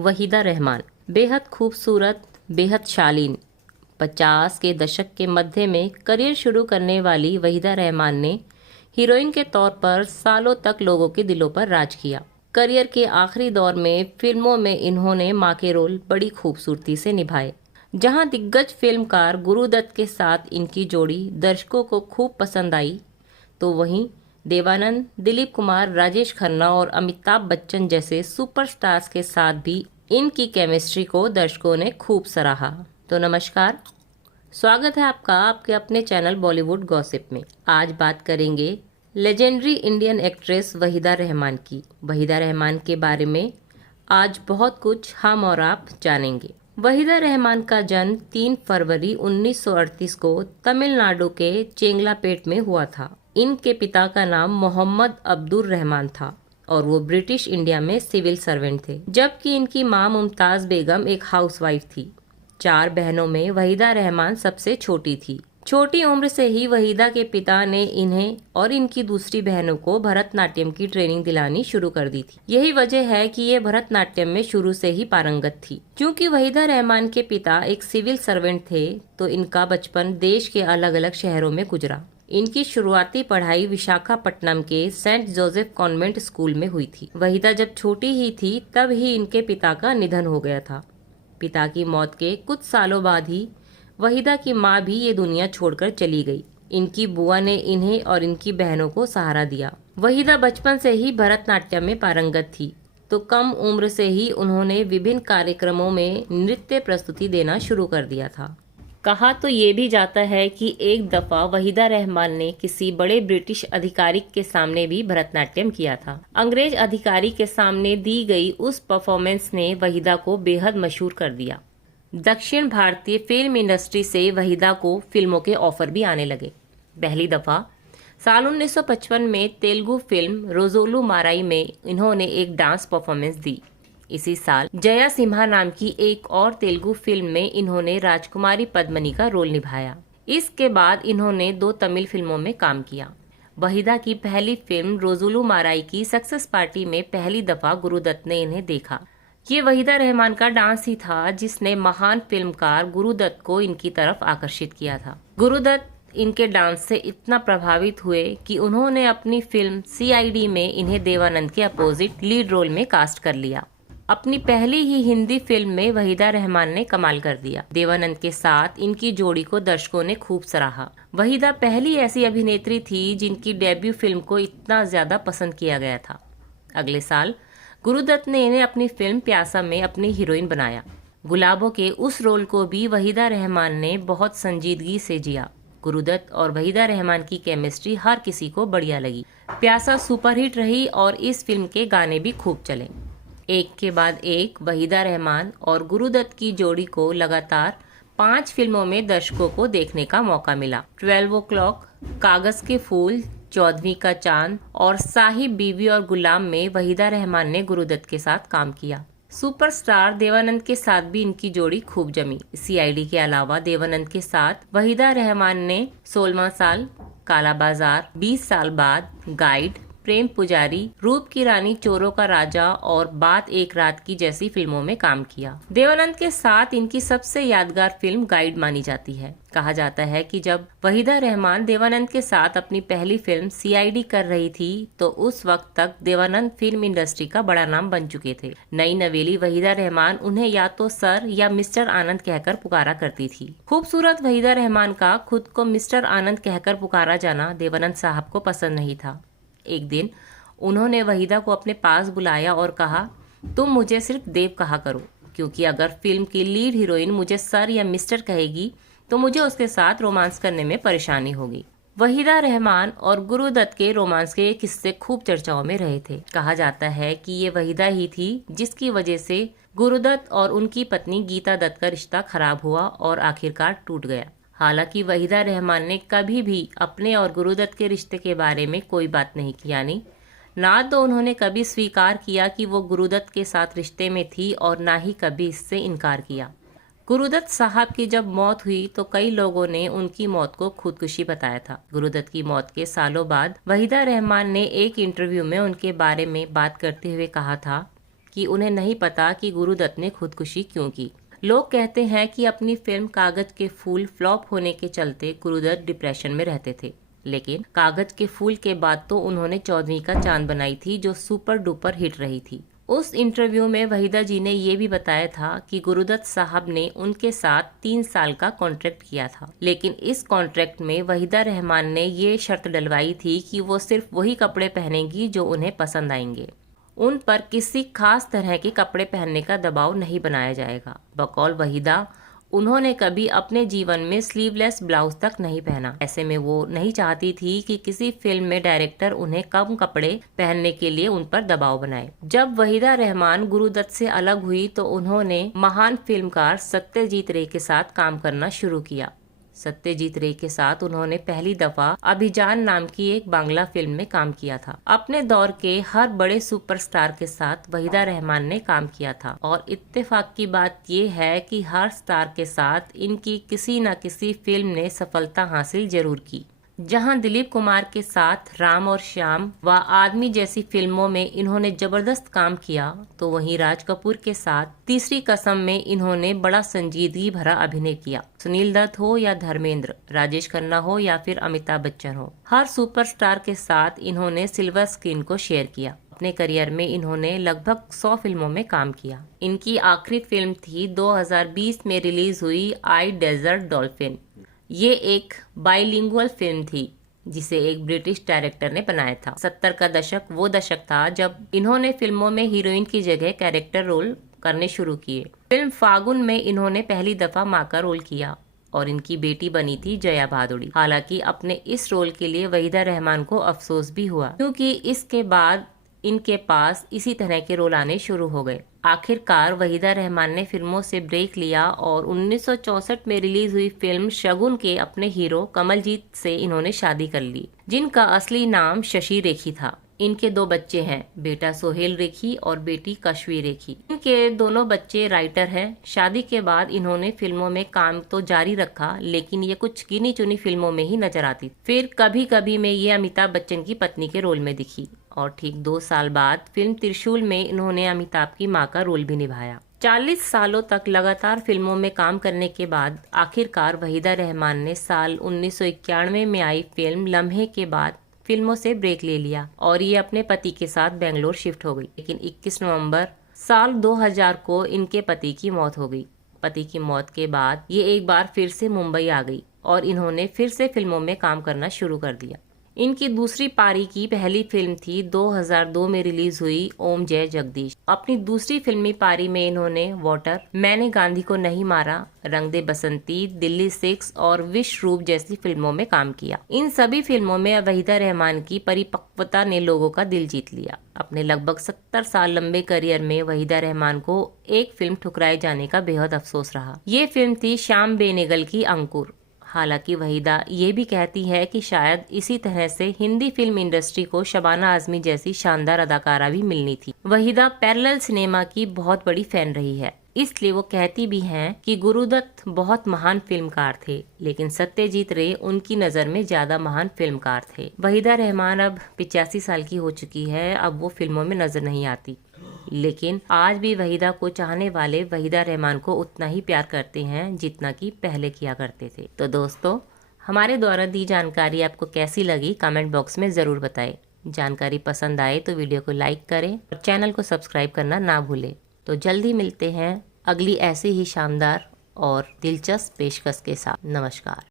वहीदा रहमान बेहद खूबसूरत, बेहद शालीन। 50 के दशक के मध्य में करियर शुरू करने वाली वहीदा रहमान ने हीरोइन के तौर पर सालों तक लोगों के दिलों पर राज किया। करियर के आखिरी दौर में फिल्मों में इन्होंने मां के रोल बड़ी खूबसूरती से निभाए। जहां दिग्गज फिल्मकार गुरुदत्त के साथ इनकी जोड़ी दर्शकों को खूब पसंद आई, तो वहीं देवानंद, दिलीप कुमार, राजेश खन्ना और अमिताभ बच्चन जैसे सुपरस्टार्स के साथ भी इनकी केमिस्ट्री को दर्शकों ने खूब सराहा। तो नमस्कार, स्वागत है आपका आपके अपने चैनल बॉलीवुड गॉसिप में। आज बात करेंगे legendary Indian actress Waheeda Rehman की। वहीदा रहमान के बारे में आज बहुत कुछ हम और आप जानेंगे। वहीदा रहमान का जन्म 3 फरवरी 1938 को तमिलनाडु के चेंगलापेट में हुआ था। इनके पिता का नाम मोहम्मद अब्दुल रहमान था और वो ब्रिटिश इंडिया में सिविल सर्वेंट थे, जबकि इनकी मां मुमताज बेगम एक हाउसवाइफ थी। 4 बहनों में वहीदा रहमान सबसे छोटी थी। छोटी उम्र से ही वहीदा के पिता ने इन्हें और इनकी दूसरी बहनों को भरतनाट्यम की ट्रेनिंग दिलानी शुरू कर दी थी। यही वजह है कि ये भरतनाट्यम में शुरू से ही पारंगत थी। क्योंकि वहीदा रहमान के पिता एक सिविल सर्वेंट थे, तो इनका बचपन देश के अलग अलग शहरों में गुजरा। इनकी शुरुआती पढ़ाई विशाखापट्टनम के सेंट जोसेफ कॉन्वेंट स्कूल में हुई थी। वहीदा जब छोटी ही थी तब ही इनके पिता का निधन हो गया था। पिता की मौत के कुछ सालों बाद ही वहीदा की मां भी ये दुनिया छोड़कर चली गई। इनकी बुआ ने इन्हें और इनकी बहनों को सहारा दिया। वहीदा बचपन से ही भरतनाट्यम में पारंगत थी, तो कम उम्र से ही उन्होंने विभिन्न कार्यक्रमों में नृत्य प्रस्तुति देना शुरू कर दिया था। कहा तो ये भी जाता है कि एक दफा वहीदा रहमान ने किसी बड़े ब्रिटिश अधिकारी के सामने भी भरतनाट्यम किया था। अंग्रेज अधिकारी के सामने दी गई उस परफॉर्मेंस ने वहीदा को बेहद मशहूर कर दिया। दक्षिण भारतीय फिल्म इंडस्ट्री से वहीदा को फिल्मों के ऑफर भी आने लगे। पहली दफा साल 1955 में तेलुगु फिल्म रोजोलू माराई में इन्होंने एक डांस परफॉर्मेंस दी। इसी साल जया सिम्हा नाम की एक और तेलुगु फिल्म में इन्होंने राजकुमारी पद्मिनी का रोल निभाया। इसके बाद इन्होंने 2 तमिल फिल्मों में काम किया। वहीदा की पहली फिल्म रोजुलू माराई की सक्सेस पार्टी में पहली दफा गुरुदत्त ने इन्हें देखा। ये वहीदा रहमान का डांस ही था जिसने महान फिल्मकार गुरुदत्त को इनकी तरफ आकर्षित किया था। गुरुदत्त इनके डांस से इतना प्रभावित हुए कि उन्होंने अपनी फिल्म CID में इन्हें देवानंद के अपोजिट लीड रोल में कास्ट कर लिया। अपनी पहली ही हिंदी फिल्म में वहीदा रहमान ने कमाल कर दिया। देवानंद के साथ इनकी जोड़ी को दर्शकों ने खूब सराहा। वहीदा पहली ऐसी अभिनेत्री थी जिनकी डेब्यू फिल्म को इतना ज्यादा पसंद किया गया था। अगले साल गुरुदत्त ने इन्हें अपनी फिल्म प्यासा में अपनी हीरोइन बनाया। गुलाबों के उस रोल को भी वहीदा रहमान ने बहुत संजीदगी से जिया। गुरुदत्त और वहीदा रहमान की केमिस्ट्री हर किसी को बढ़िया लगी। प्यासा सुपरहिट रही और इस फिल्म के गाने भी खूब चले। एक के बाद एक वहीदा रहमान और गुरुदत्त की जोड़ी को लगातार 5 फिल्मों में दर्शकों को देखने का मौका मिला। 12 o'clock, कागज के फूल, 14वीं का चांद और साहिब बीवी और गुलाम में वहीदा रहमान ने गुरुदत्त के साथ काम किया। सुपरस्टार देवानंद के साथ भी इनकी जोड़ी खूब जमी। CID के अलावा देवानंद के साथ वहीदा रहमान ने 16वां साल, काला बाजार, 20 साल बाद, गाइड, प्रेम पुजारी, रूप की रानी, चोरों का राजा और बात एक रात की जैसी फिल्मों में काम किया। देवानंद के साथ इनकी सबसे यादगार फिल्म गाइड मानी जाती है। कहा जाता है कि जब वहीदा रहमान देवानंद के साथ अपनी पहली फिल्म CID कर रही थी, तो उस वक्त तक देवानंद फिल्म इंडस्ट्री का बड़ा नाम बन चुके थे। नई नवेली वहीदा रहमान उन्हें या तो सर या मिस्टर आनंद कहकर पुकारा करती थी। खूबसूरत वहीदा रहमान का खुद को मिस्टर आनंद कहकर पुकारा जाना देवानंद साहब को पसंद नहीं था। एक दिन उन्होंने वहीदा को अपने पास बुलाया और कहा, तुम मुझे सिर्फ देव कहा करो, क्योंकि अगर फिल्म की लीड हीरोइन मुझे सर या मिस्टर कहेगी तो मुझे उसके साथ रोमांस करने में परेशानी होगी। वहीदा रहमान और गुरुदत्त के रोमांस के किस्से खूब चर्चाओं में रहे थे। कहा जाता है कि ये वहीदा ही थी जिसकी वजह से गुरुदत्त और उनकी पत्नी गीता दत्त का रिश्ता खराब हुआ और आखिरकार टूट गया। हालांकि वहीदा रहमान ने कभी भी अपने और गुरुदत्त के रिश्ते के बारे में कोई बात नहीं की, ना तो उन्होंने कभी स्वीकार किया कि वो गुरुदत्त के साथ रिश्ते में थी और ना ही कभी इससे इनकार किया। गुरुदत्त साहब की जब मौत हुई तो कई लोगों ने उनकी मौत को खुदकुशी बताया था। गुरुदत्त की मौत के सालों बाद वहीदा रहमान ने एक इंटरव्यू में उनके बारे में बात करते हुए कहा था कि उन्हें नहीं पता कि गुरुदत्त ने खुदकुशी क्यों की। लोग कहते हैं कि अपनी फिल्म कागज के फूल फ्लॉप होने के चलते गुरुदत्त डिप्रेशन में रहते थे, लेकिन कागज के फूल के बाद तो उन्होंने 14वीं का चांद बनाई थी, जो सुपर डुपर हिट रही थी। उस इंटरव्यू में वहीदा जी ने ये भी बताया था कि गुरुदत्त साहब ने उनके साथ 3 साल का कॉन्ट्रैक्ट किया था, लेकिन इस कॉन्ट्रैक्ट में वहीदा रहमान ने ये शर्त डलवाई थी कि वो सिर्फ वही कपड़े पहनेंगी जो उन्हें पसंद आएंगे। उन पर किसी खास तरह के कपड़े पहनने का दबाव नहीं बनाया जाएगा। बकौल वहीदा, उन्होंने कभी अपने जीवन में स्लीवलेस ब्लाउज तक नहीं पहना। ऐसे में वो नहीं चाहती थी कि किसी फिल्म में डायरेक्टर उन्हें कम कपड़े पहनने के लिए उन पर दबाव बनाए। जब वहीदा रहमान गुरुदत्त से अलग हुई तो उन्होंने महान फिल्मकार सत्यजीत रे के साथ काम करना शुरू किया। सत्यजीत रे के साथ उन्होंने पहली दफा अभिजान नाम की एक बांग्ला फिल्म में काम किया था। अपने दौर के हर बड़े सुपरस्टार के साथ वहीदा रहमान ने काम किया था और इत्तेफाक की बात ये है कि हर स्टार के साथ इनकी किसी न किसी फिल्म ने सफलता हासिल जरूर की। जहां दिलीप कुमार के साथ राम और श्याम व आदमी जैसी फिल्मों में इन्होंने जबरदस्त काम किया, तो वहीं राज कपूर के साथ तीसरी कसम में इन्होंने बड़ा संजीदगी भरा अभिनय किया। सुनील दत्त हो या धर्मेंद्र, राजेश खन्ना हो या फिर अमिताभ बच्चन हो, हर सुपरस्टार के साथ इन्होंने सिल्वर स्क्रीन को शेयर किया। अपने करियर में इन्होंने लगभग 100 फिल्मों में काम किया। इनकी आखिरी फिल्म थी 2020 में रिलीज हुई आई डेजर्ट डॉल्फिन। ये एक बाइलिंगुअल फिल्म थी जिसे एक ब्रिटिश डायरेक्टर ने बनाया था। 70 का दशक वो दशक था जब इन्होंने फिल्मों में हीरोइन की जगह कैरेक्टर रोल करने शुरू किए। फिल्म फागुन में इन्होंने पहली दफा माँ का रोल किया और इनकी बेटी बनी थी जया भादुड़ी। हालांकि अपने इस रोल के लिए वहीदा रहमान को अफसोस भी हुआ, क्योंकि इसके बाद इनके पास इसी तरह के रोल आने शुरू हो गए। आखिरकार वहीदा रहमान ने फिल्मों से ब्रेक लिया और 1964 में रिलीज हुई फिल्म शगुन के अपने हीरो कमलजीत से इन्होंने शादी कर ली, जिनका असली नाम शशि रेखी था। इनके 2 बच्चे हैं, बेटा सोहेल रेखी और बेटी कश्वी रेखी। इनके दोनों बच्चे राइटर हैं। शादी के बाद इन्होंने फिल्मों में काम तो जारी रखा, लेकिन ये कुछ गिनी चुनी फिल्मों में ही नजर आती। फिर कभी कभी में ये अमिताभ बच्चन की पत्नी के रोल में दिखी और ठीक 2 साल बाद फिल्म त्रिशूल में इन्होंने अमिताभ की मां का रोल भी निभाया। 40 सालों तक लगातार फिल्मों में काम करने के बाद आखिरकार वहीदा रहमान ने साल 1991 में आई फिल्म लम्हे के बाद फिल्मों से ब्रेक ले लिया और ये अपने पति के साथ बेंगलोर शिफ्ट हो गई। लेकिन 21 नवंबर साल 2000 को इनके पति की मौत हो गई। पति की मौत के बाद ये एक बार फिर से मुंबई आ गई और इन्होंने फिर से फिल्मों में काम करना शुरू कर दिया। इनकी दूसरी पारी की पहली फिल्म थी 2002 में रिलीज हुई ओम जय जगदीश। अपनी दूसरी फिल्मी पारी में इन्होंने वाटर, मैंने गांधी को नहीं मारा, रंग दे बसंती, दिल्ली 6 और विश्व रूप जैसी फिल्मों में काम किया। इन सभी फिल्मों में वहीदा रहमान की परिपक्वता ने लोगों का दिल जीत लिया। अपने लगभग 70 साल लंबे करियर में वहीदा रहमान को एक फिल्म ठुकराए जाने का बेहद अफसोस रहा। ये फिल्म थी श्याम बेनेगल की अंकुर। हालांकि वहीदा ये भी कहती है कि शायद इसी तरह से हिंदी फिल्म इंडस्ट्री को शबाना आजमी जैसी शानदार अदाकारा भी मिलनी थी। वहीदा पैरेलल सिनेमा की बहुत बड़ी फैन रही है, इसलिए वो कहती भी हैं कि गुरुदत्त बहुत महान फिल्मकार थे, लेकिन सत्यजीत रे उनकी नजर में ज्यादा महान फिल्मकार थे। वहीदा रहमान अब 85 साल की हो चुकी है, अब वो फिल्मों में नजर नहीं आती, लेकिन आज भी वहीदा को चाहने वाले वहीदा रहमान को उतना ही प्यार करते हैं जितना कि पहले किया करते थे। तो दोस्तों, हमारे द्वारा दी जानकारी आपको कैसी लगी कमेंट बॉक्स में ज़रूर बताएं। जानकारी पसंद आए तो वीडियो को लाइक करें और चैनल को सब्सक्राइब करना ना भूलें। तो जल्दी मिलते हैं अगली ऐसे ही शानदार और दिलचस्प पेशकश के साथ। नमस्कार।